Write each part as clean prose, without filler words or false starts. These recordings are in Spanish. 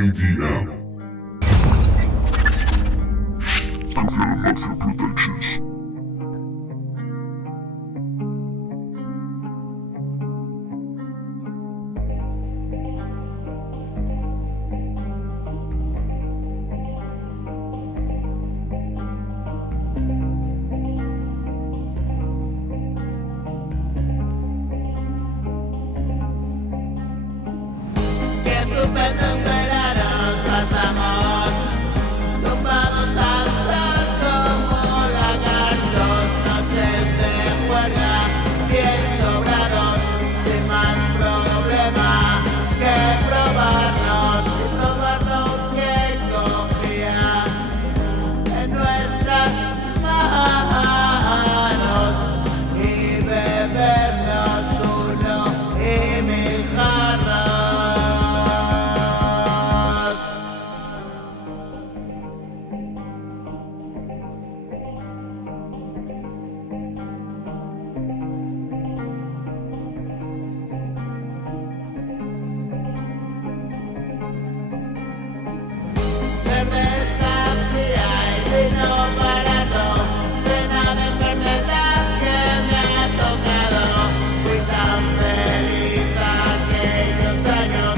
KDM. Kofiana Mafia Productions. Estupendos veranos pasamos, tumbados al sol como lagartos, noches de juerga, bien sobrados, sin más problema que probarnos y probar lo que cogía en nuestras manos y bebernos uno y mil jarras. Cerveza fría y vino barato, pena de enfermedad que me ha tocado. Fui tan feliz aquellos años,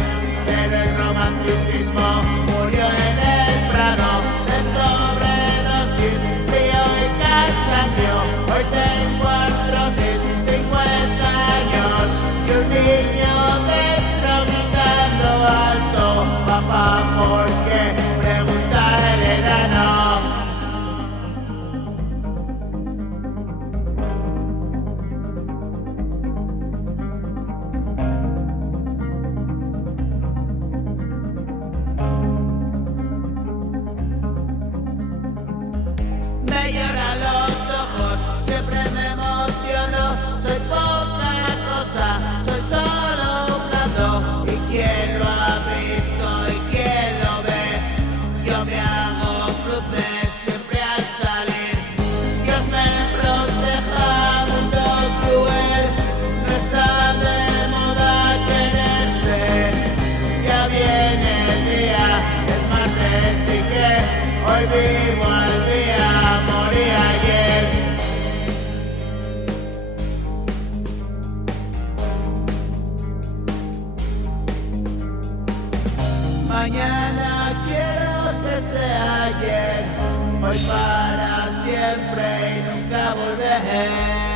pero el romanticismo murió en el prado de sobredosis, frío y cansancio. Hoy tengo artrosis, 50 años y un niño dentro gritando alto, papá, ¿por qué? Pregunta el enano. Me lloran los ojos, siempre me emociono. Soy poca cosa, soy solo un blando. Y quien lo ha visto y quien lo ve, yo me hago cruces siempre al salir. Dios me proteja, mundo cruel, no está de moda quererse. Ya viene el día, es martes y que hoy vivo al día, morí ayer. Mañana quiero que sea ayer, hoy para siempre y nunca volver.